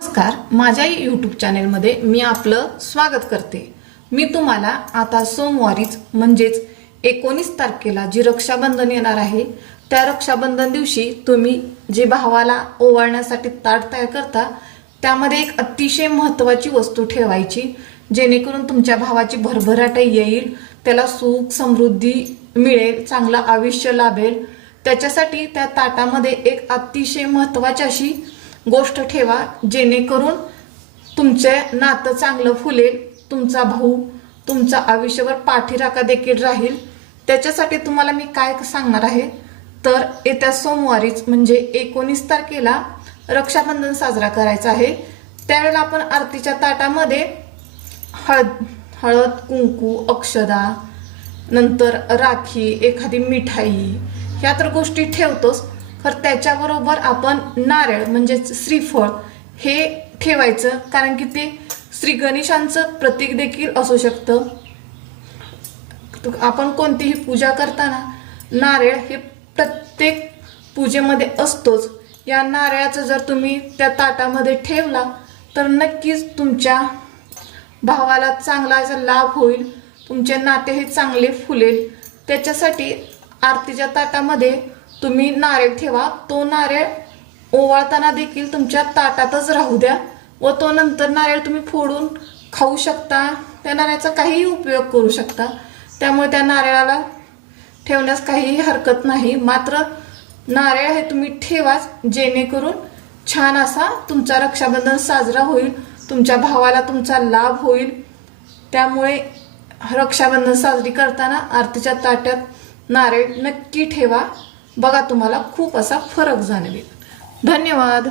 नमस्कार माझ्या यूट्यूब चॅनेलमध्ये मी आपलं स्वागत करते. मी तुम्हाला आता सोमवारीच म्हणजेच एकोणीस तारखेला जी रक्षाबंधन येणार आहे त्या रक्षाबंधन दिवशी तुम्ही जे भावाला ओवाळण्यासाठी ताट तयार करता त्यामध्ये एक अतिशय महत्त्वाची वस्तू ठेवायची जेणेकरून तुमच्या भावाची भरभराट येईल त्याला सुख समृद्धी मिळेल चांगलं आयुष्य लाभेल. त्याच्यासाठी त्या ताटामध्ये एक अतिशय महत्त्वाची अशी गोष्ट ठेवा जेणेकरून तुमचे नातं चांगलं फुलेल तुमचा भाऊ तुमचा आयुष्यभर पाठीराखा देखील राहील. त्याच्यासाठी तुम्हाला मी काय सांगणार आहे? तर येत्या सोमवारीच म्हणजे एकोणीस तारखेला रक्षाबंधन साजरा करायचा आहे. त्यावेळेला आपण आरतीच्या ताटामध्ये हळद हळद कुंकू अक्षदा नंतर राखी एखादी मिठाई ह्या तर गोष्टी ठेवतोच. तर त्याच्याबरोबर आपण नारळ म्हणजेच श्रीफळ हे ठेवायचं. कारण की ते श्री गणेशांचं प्रतीक देखील असू शकतं. आपण कोणतीही पूजा करताना नारळ हे प्रत्येक पूजेमध्ये असतोच. या नारळाचं जर तुम्ही त्या ताटामध्ये ठेवला तर नक्कीच तुमच्या भावाला चांगला असा लाभ होईल. तुमचे नाते हे चांगले फुलेल. त्याच्यासाठी आरतीच्या ताटामध्ये तुम्ही नारळ ठेवा. तो नारळ ओवाळताना देखील तुमच्या ताटातच राहू द्या व तो नंतर नारळ तुम्ही फोडून खाऊ शकता. त्या नारळाचा काहीही उपयोग करू शकता. त्यामुळे त्या नारळाला ठेवण्यास काहीही हरकत नाही. मात्र नारळ हे तुम्ही ठेवाच जेणेकरून छान असा तुमचा रक्षाबंधन साजरा होईल. तुमच्या भावाला तुमचा लाभ होईल. त्यामुळे रक्षाबंधन साजरी करताना आरतीच्या ताट्यात नारळ नक्की ठेवा. बघा तुम्हाला खूप असा फरक जाणवेल. धन्यवाद.